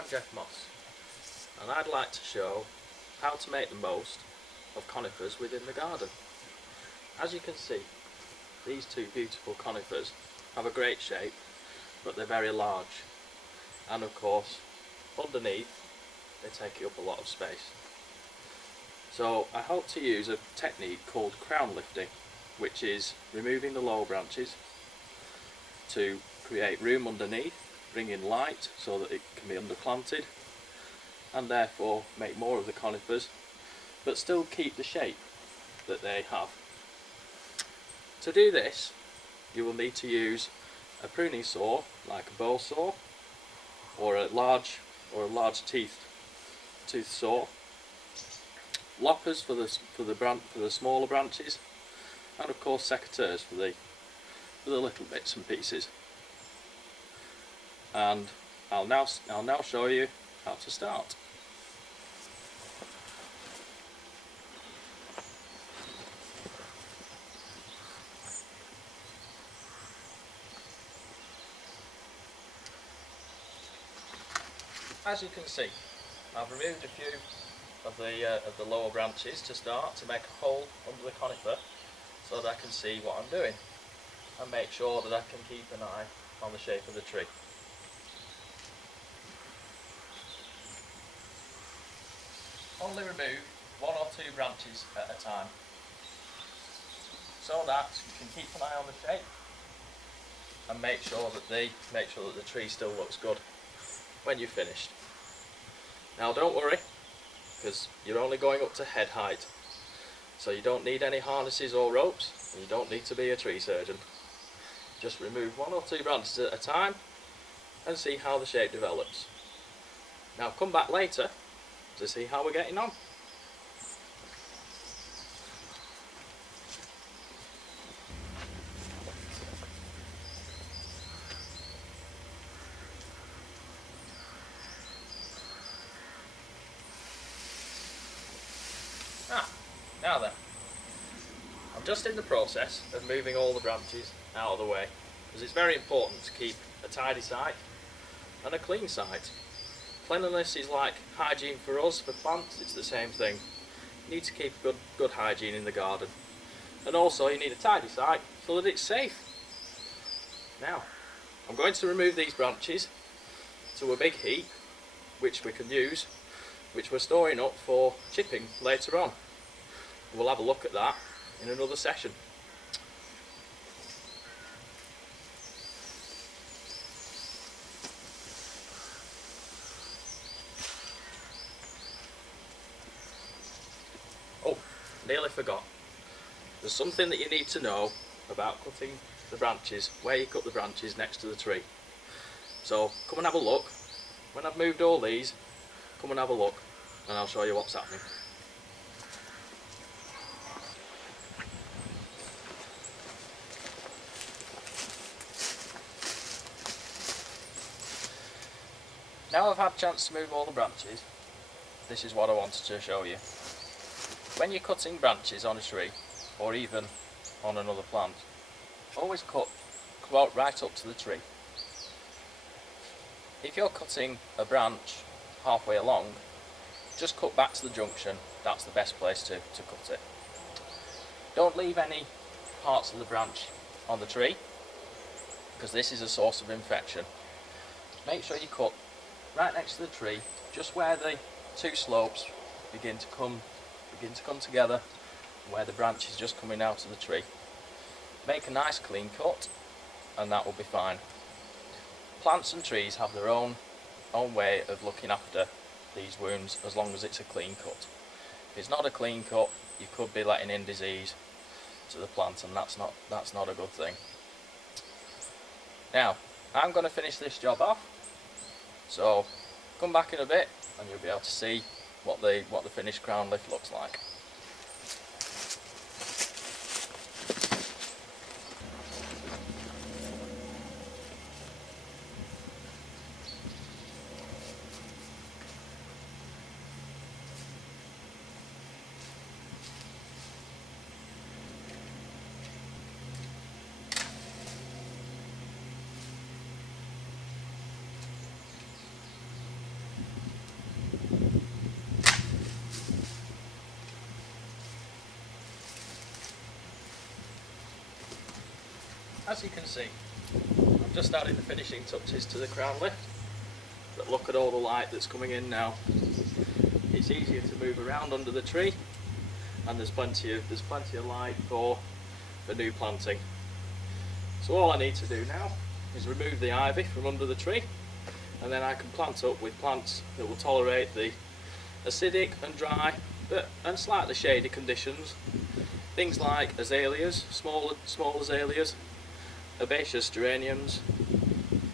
I'm Geoff Moss, and I'd like to show how to make the most of conifers within the garden. As you can see, these two beautiful conifers have a great shape, but they're very large, and of course underneath they take up a lot of space. So I hope to use a technique called crown lifting, which is removing the lower branches to create room underneath, bring in light so that it can be underplanted, and therefore make more of the conifers but still keep the shape that they have. To do this, you will need to use a pruning saw like a bow saw or a large tooth saw, loppers for the smaller branches, and of course secateurs for the little bits and pieces. And I'll now show you how to start. As you can see, I've removed a few of the lower branches to start, to make a hole under the conifer so that I can see what I'm doing and make sure that I can keep an eye on the shape of the tree. Only remove one or two branches at a time so that you can keep an eye on the shape and make sure that the tree still looks good when you've finished. Now don't worry, because you're only going up to head height, so you don't need any harnesses or ropes, and you don't need to be a tree surgeon. Just remove one or two branches at a time and see how the shape develops. Now come back later to see how we're getting on. Now then, I'm just in the process of moving all the branches out of the way, because it's very important to keep a tidy site and a clean site. Cleanliness is like hygiene for us, for plants, it's the same thing. You need to keep good hygiene in the garden. And also you need a tidy site so that it's safe. Now, I'm going to remove these branches to a big heap, which we can use, which we're storing up for chipping later on. We'll have a look at that in another session. Oh, nearly forgot. There's something that you need to know about cutting the branches, where you cut the branches next to the tree. So come and have a look. When I've moved all these, come and have a look and I'll show you what's happening. Now I've had a chance to move all the branches, this is what I wanted to show you. When you're cutting branches on a tree, or even on another plant, always cut right up to the tree. If you're cutting a branch halfway along, just cut back to the junction, that's the best place to cut it. Don't leave any parts of the branch on the tree, because this is a source of infection. Make sure you cut right next to the tree, just where the two slopes begin to come together, where the branch is just coming out of the tree. Make a nice clean cut and that will be fine. Plants and trees have their own way of looking after these wounds, as long as it's a clean cut. If it's not a clean cut, you could be letting in disease to the plant, and that's not a good thing. Now I'm going to finish this job off, so come back in a bit and you'll be able to see what the finished crown lift looks like. as you can see, I've just added the finishing touches to the crown lift, but look at all the light that's coming in now. It's easier to move around under the tree, and there's plenty of light for new planting. So all I need to do now is remove the ivy from under the tree, and then I can plant up with plants that will tolerate the acidic and dry and slightly shady conditions. Things like azaleas, small azaleas, herbaceous geraniums,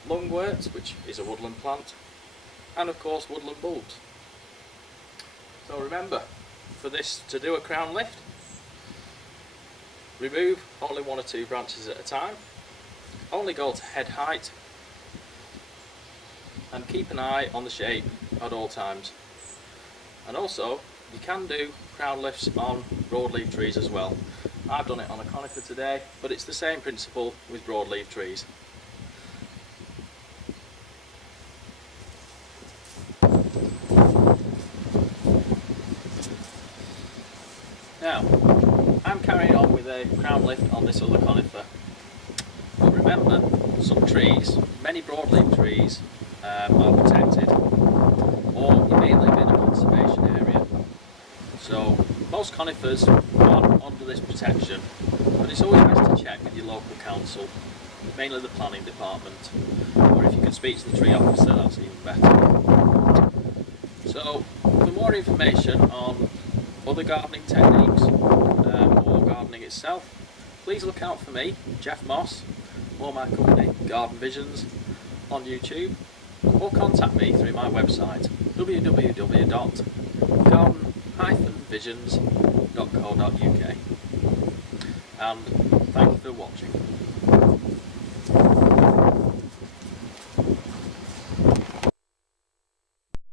lungwort, which is a woodland plant, and of course woodland bulbs. So remember, for this to do a crown lift, remove only 1 or 2 branches at a time, only go to head height, and keep an eye on the shape at all times. And also, you can do crown lifts on broadleaf trees as well. I've done it on a conifer today, but it's the same principle with broadleaf trees. Now, I'm carrying on with a crown lift on this other conifer. But remember, some trees, many broadleaf trees, are protected, or you may live in a conservation area. So most conifers are under this protection, but it's always nice to check with your local council, mainly the planning department, or if you can speak to the tree officer, that's even better. So for more information on other gardening techniques or gardening itself, please look out for me, Geoff Moss, or my company Garden Visions on YouTube, or contact me through my website www.garden-visions.co.uk. And thank you for watching.